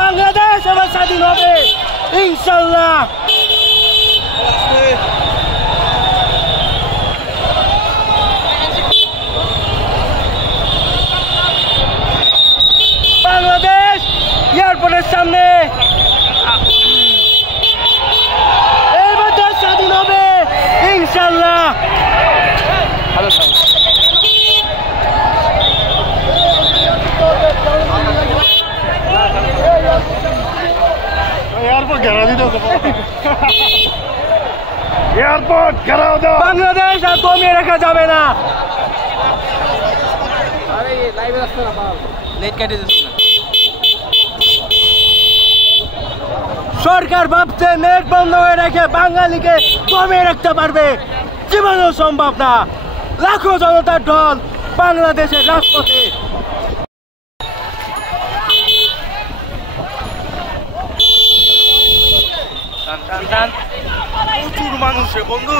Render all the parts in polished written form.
বাংলাদেশ এবার স্বাধীন হবে ইনশাল্লাহ। বাংলাদেশ এয়ারপোর্টের সামনে এবার দেশ স্বাধীন হবে ইনশাল্লাহ। এয়ারপোর্ট ঘেরা দিতে এয়ারপোর্ট ঘেরাও দাও। বাংলাদেশ আর কমিয়ে রাখা যাবে না। সরকার ভাবছে নেট বন্ধ হয়ে রেখে বাঙালিকে কমিয়ে রাখতে পারবে, জীবনেও সম্ভব না। লাখো জনতার ঢল বাংলাদেশের রাজপথে। প্রচুর মানুষে বন্ধু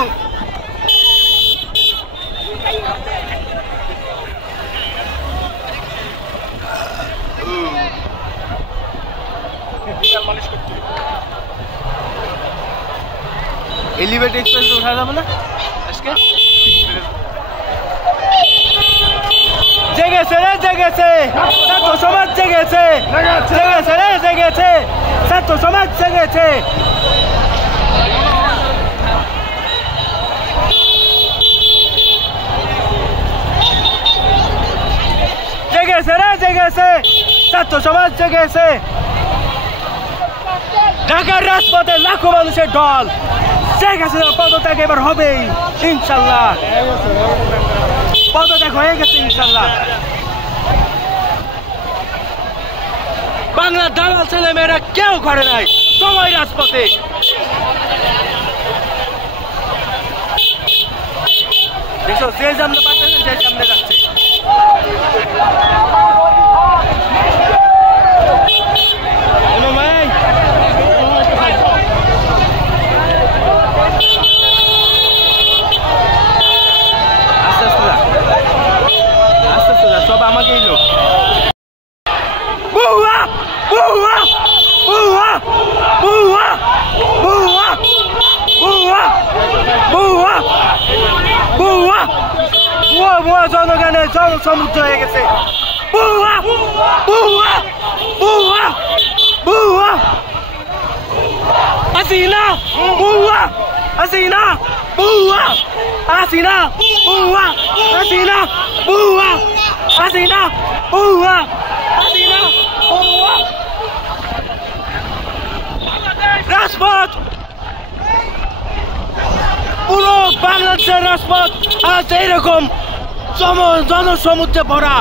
এলিভেট এক্সপ্রেস উঠা যাবে না আজকে? জেগেছে রে জেগেছে, ছাত্র সমাজ জেগেছে, জেগেছে রে জেগেছে, ছাত্র সমাজ জেগেছে। জেগেছে রে জেগেছে, ছাত্র সমাজ জেগেছে। ঢাকার রাজপথে লাখো মানুষের ঢল। শেখ হাসিনার পদত্যাগ এবার হবেই ইনশাল্লাহ। পদত্যাগ হয়ে গেছে ইনশাল্লাহ। বাংলার দালাল ছেলে মেয়েরা কেউ ঘরে নাই, সবাই রাজপথে। দেখো যে সামনে পাঠাচ্ছে যে সামনে যাচ্ছে। সব আমাকেই লোক। বুয়া বুয়া বুয়া বুয়া বুয়া বুয়া বুয়া বুয়া বুয়া বুয়া জনগণের জনসমুদ্র হয়ে গেছে। বুয়া বুয়া বুয়া বুয়া হাসিনা বুয়া হাসিনা বুয়া হাসিনা বুয়া হাসিনা বুয়া হাসিনা বুয়া হাসিনা বুয়া। রাজপথ পুরো বাংলাদেশের রাজপথ আজ এইরকম জনসমুদ্রে ভরা।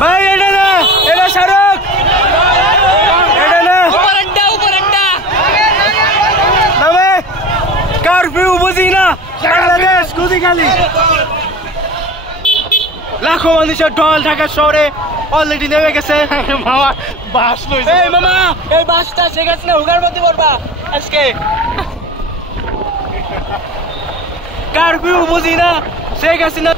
ভাই এটা না, এটা সড়ক, এটা না নামে কারফিউ বুঝি না বাংলাদেশ খুঁজি খালি। লাখো মানুষের ঢল ঢাকা শহরে অলরেডি নেমে গেছে। মামা বাস লইছে। এই মামা এই বাসটা শেখ হাসিনা হুগার মধ্যে পড়বা আজকে। কারফিউ বুঝি না শেখ হাসিনা